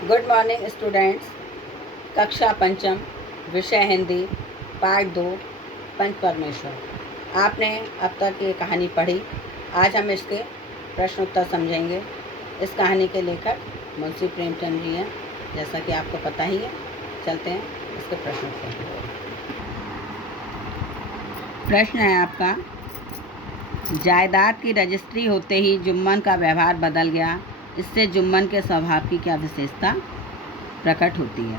Good morning students. कक्षा पंचम, विषय हिंदी, पाठ 2, पंच परमेश्वर। आपने अब तक ये कहानी पढ़ी। आज हम इसके प्रश्न उत्तर समझेंगे। इस कहानी के लेखक मुंशी प्रेमचंद जी हैं, जैसा कि आपको पता ही है। चलते हैं इसके प्रश्न उत्तर। प्रश्न है आपका, जायदाद की रजिस्ट्री होते ही जुम्मन का व्यवहार बदल गया। इससे जुम्मन के स्वभाव की क्या विशेषता प्रकट होती है?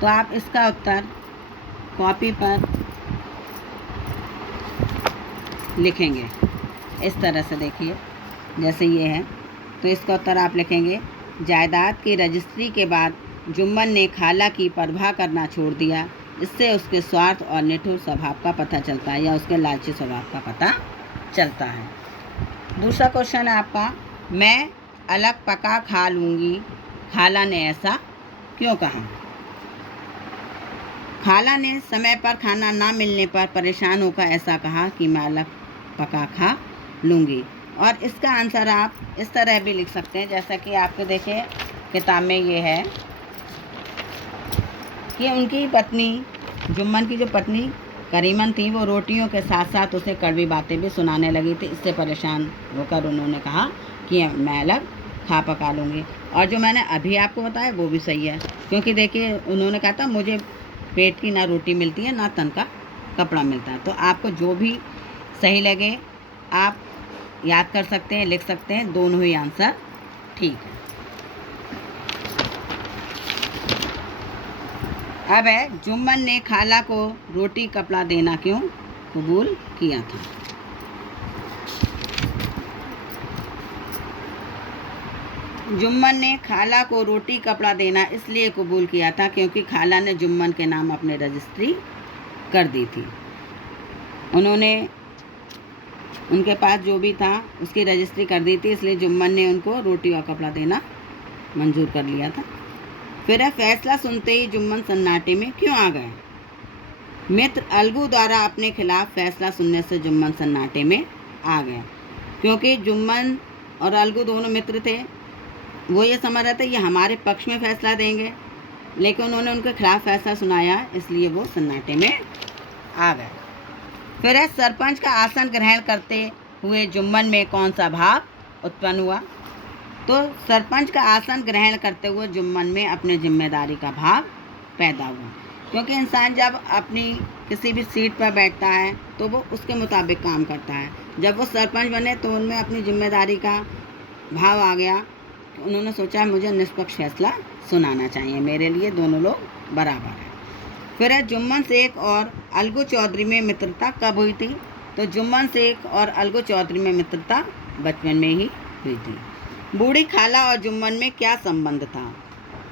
तो आप इसका उत्तर कॉपी पर लिखेंगे। इस तरह से देखिए, जैसे ये है, तो इसका उत्तर आप लिखेंगे, जायदाद की रजिस्ट्री के बाद जुम्मन ने खाला की परवाह करना छोड़ दिया। इससे उसके स्वार्थ और निठुर स्वभाव का पता चलता है, या उसके लालची स्वभाव का पता चलता है। दूसरा क्वेश्चन है आपका, मैं अलग पका खा लूँगी, खाला ने ऐसा क्यों कहा? खाला ने समय पर खाना ना मिलने पर परेशान होकर ऐसा कहा कि मैं अलग पका खा लूँगी। और इसका आंसर आप इस तरह भी लिख सकते हैं, जैसा कि आपके देखिए किताब में ये है कि उनकी पत्नी, जुम्मन की जो पत्नी करीमन थी, वो रोटियों के साथ साथ उसे कड़वी बातें भी सुनाने लगी थी। इससे परेशान होकर उन्होंने कहा कि मैं अलग खा पका लूँगी। और जो मैंने अभी आपको बताया वो भी सही है, क्योंकि देखिए उन्होंने कहा था मुझे पेट की ना रोटी मिलती है ना तन का कपड़ा मिलता है। तो आपको जो भी सही लगे आप याद कर सकते हैं, लिख सकते हैं, दोनों ही आंसर ठीक है। अब है, जुम्मन ने खाला को रोटी कपड़ा देना क्यों कबूल किया था? जुम्मन ने खाला को रोटी कपड़ा देना इसलिए कबूल किया था क्योंकि खाला ने जुम्मन के नाम अपने रजिस्ट्री कर दी थी। उन्होंने उनके पास जो भी था उसकी रजिस्ट्री कर दी थी, इसलिए जुम्मन ने उनको रोटी और कपड़ा देना मंजूर कर लिया था। फिर फैसला सुनते ही जुम्मन सन्नाटे में क्यों आ गए? मित्र अलगू द्वारा अपने खिलाफ फैसला सुनने से जुम्मन सन्नाटे में आ गए, क्योंकि जुम्मन और अलगू दोनों मित्र थे। वो ये समझ रहे थे ये हमारे पक्ष में फैसला देंगे, लेकिन उन्होंने उनके खिलाफ फैसला सुनाया, इसलिए वो सन्नाटे में आ गए। फिर सरपंच का आसन ग्रहण करते हुए जुम्मन में कौन सा भाव उत्पन्न हुआ? तो सरपंच का आसन ग्रहण करते हुए जुम्मन में अपने जिम्मेदारी का भाव पैदा हुआ, क्योंकि इंसान जब अपनी किसी भी सीट पर बैठता है तो वो उसके मुताबिक काम करता है। जब वो सरपंच बने तो उनमें अपनी जिम्मेदारी का भाव आ गया। उन्होंने सोचा मुझे निष्पक्ष फैसला सुनाना चाहिए, मेरे लिए दोनों लोग बराबर हैं। फिर जुम्मन शेख और अलगू चौधरी में मित्रता कब हुई थी? तो जुम्मन शेख और अलगू चौधरी में मित्रता बचपन में ही हुई थी। बूढ़ी खाला और जुम्मन में क्या संबंध था?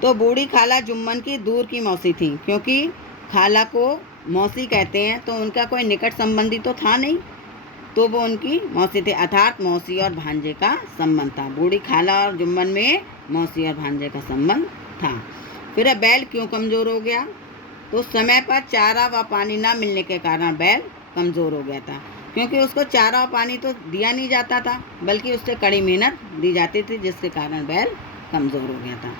तो बूढ़ी खाला जुम्मन की दूर की मौसी थी, क्योंकि खाला को मौसी कहते हैं, तो उनका कोई निकट संबंधी तो था नहीं, तो वो उनकी मौसी थे, अर्थात मौसी और भांजे का संबंध था। बूढ़ी खाला और जुम्मन में मौसी और भांजे का संबंध था। फिर बैल क्यों कमज़ोर हो गया? तो समय पर चारा व पानी ना मिलने के कारण बैल कमज़ोर हो गया था, क्योंकि उसको चारा और पानी तो दिया नहीं जाता था, बल्कि उससे कड़ी मेहनत दी जाती थी, जिसके कारण बैल कमज़ोर हो गया था।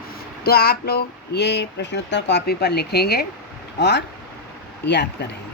तो आप लोग ये प्रश्नोत्तर कॉपी पर लिखेंगे और याद करेंगे।